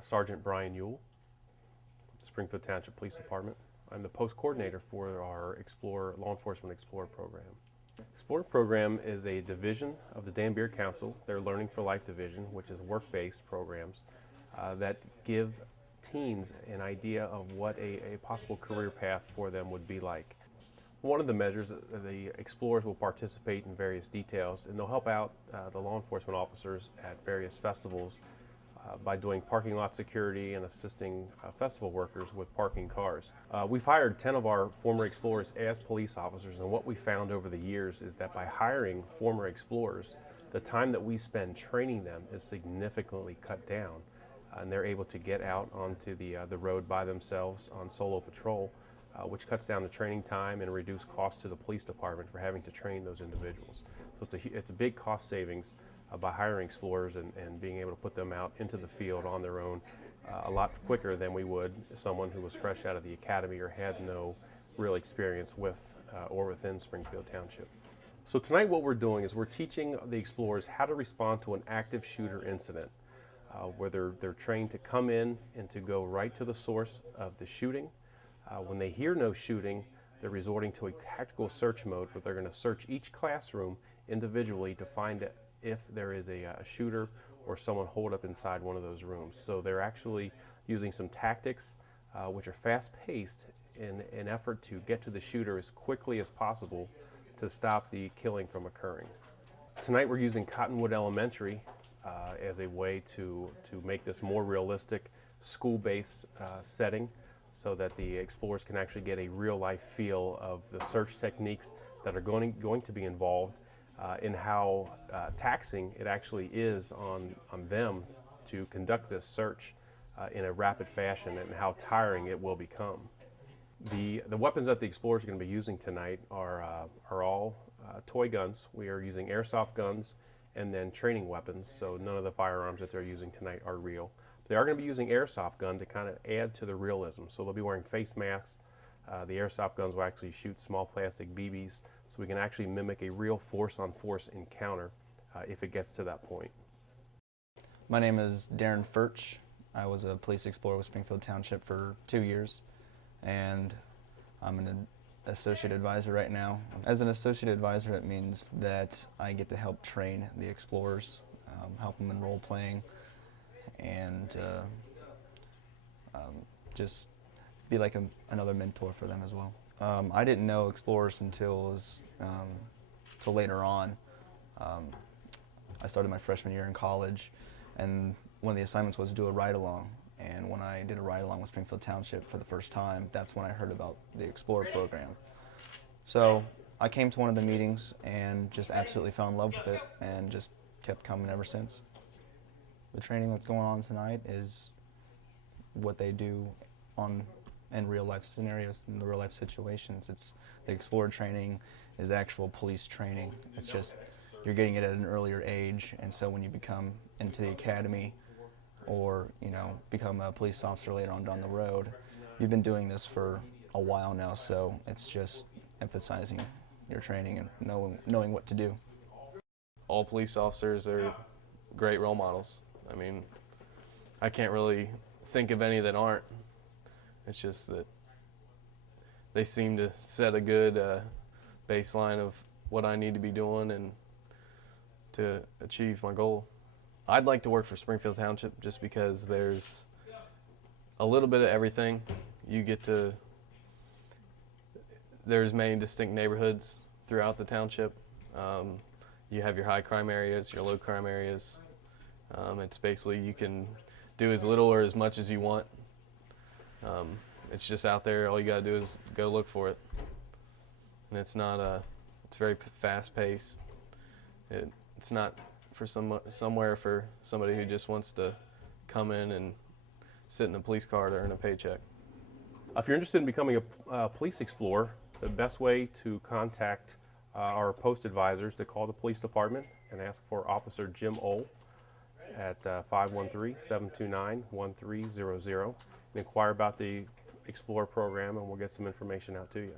Sergeant Brian Ewell, Springfield Township Police Department. I'm the post coordinator for our Law Enforcement Explorer program. Explorer program is a division of the Danbury Council, their Learning for Life division, which is work-based programs that give teens an idea of what a possible career path for them would be like. One of the measures, the explorers will participate in various details, and they'll help out the law enforcement officers at various festivals by doing parking lot security and assisting festival workers with parking cars. We've hired 10 of our former explorers as police officers, and what we found over the years is that by hiring former explorers, the time that we spend training them is significantly cut down, and they're able to get out onto the road by themselves on solo patrol, which cuts down the training time and reduce costs to the police department for having to train those individuals. So it's a big cost savings by hiring explorers and being able to put them out into the field on their own a lot quicker than we would someone who was fresh out of the academy or had no real experience with or within Springfield Township. So tonight what we're doing is we're teaching the explorers how to respond to an active shooter incident, where they're trained to come in and to go right to the source of the shooting. When they hear no shooting, they're resorting to a tactical search mode where they're going to search each classroom individually to find if there is a shooter or someone holed up inside one of those rooms. So they're actually using some tactics which are fast-paced in an effort to get to the shooter as quickly as possible to stop the killing from occurring. Tonight we're using Cottonwood Elementary as a way to make this more realistic school-based setting, so that the explorers can actually get a real-life feel of the search techniques that are going to be involved in how taxing it actually is on them to conduct this search in a rapid fashion, and how tiring it will become. The weapons that the explorers are going to be using tonight are all toy guns. We are using airsoft guns and then training weapons, so none of the firearms that they're using tonight are real. They are going to be using airsoft gun to kind of add to the realism. So they'll be wearing face masks. The airsoft guns will actually shoot small plastic BBs, so we can actually mimic a real force-on-force encounter if it gets to that point. My name is Darren Furch. I was a police explorer with Springfield Township for 2 years, and I'm an associate advisor right now. As an associate advisor, it means that I get to help train the explorers, help them in role-playing, and just be like another mentor for them as well. I didn't know explorers until later on. I started my freshman year in college, and one of the assignments was to do a ride-along. And when I did a ride-along with Springfield Township for the first time, that's when I heard about the Explorer program. So I came to one of the meetings and just absolutely fell in love with it, and just kept coming ever since. The training that's going on tonight is what they do in real life scenarios, in the real life situations. It's the Explorer training is actual police training. It's just you're getting it at an earlier age, and so when you become into the academy or become a police officer later on down the road, you've been doing this for a while now, so it's just emphasizing your training and knowing what to do. All police officers are great role models. I mean, I can't really think of any that aren't. It's just that they seem to set a good baseline of what I need to be doing and to achieve my goal. I'd like to work for Springfield Township just because there's a little bit of everything. There's many distinct neighborhoods throughout the township. You have your high crime areas, your low crime areas. It's basically you can do as little or as much as you want. It's just out there. All you got to do is go look for it. And it's very fast paced. It's not for somewhere for somebody who just wants to come in and sit in a police car to earn a paycheck. If you're interested in becoming a police explorer, the best way to contact our post advisors to call the police department and ask for Officer Jim Ohl at 513-729-1300 and inquire about the Explorer program, and we'll get some information out to you.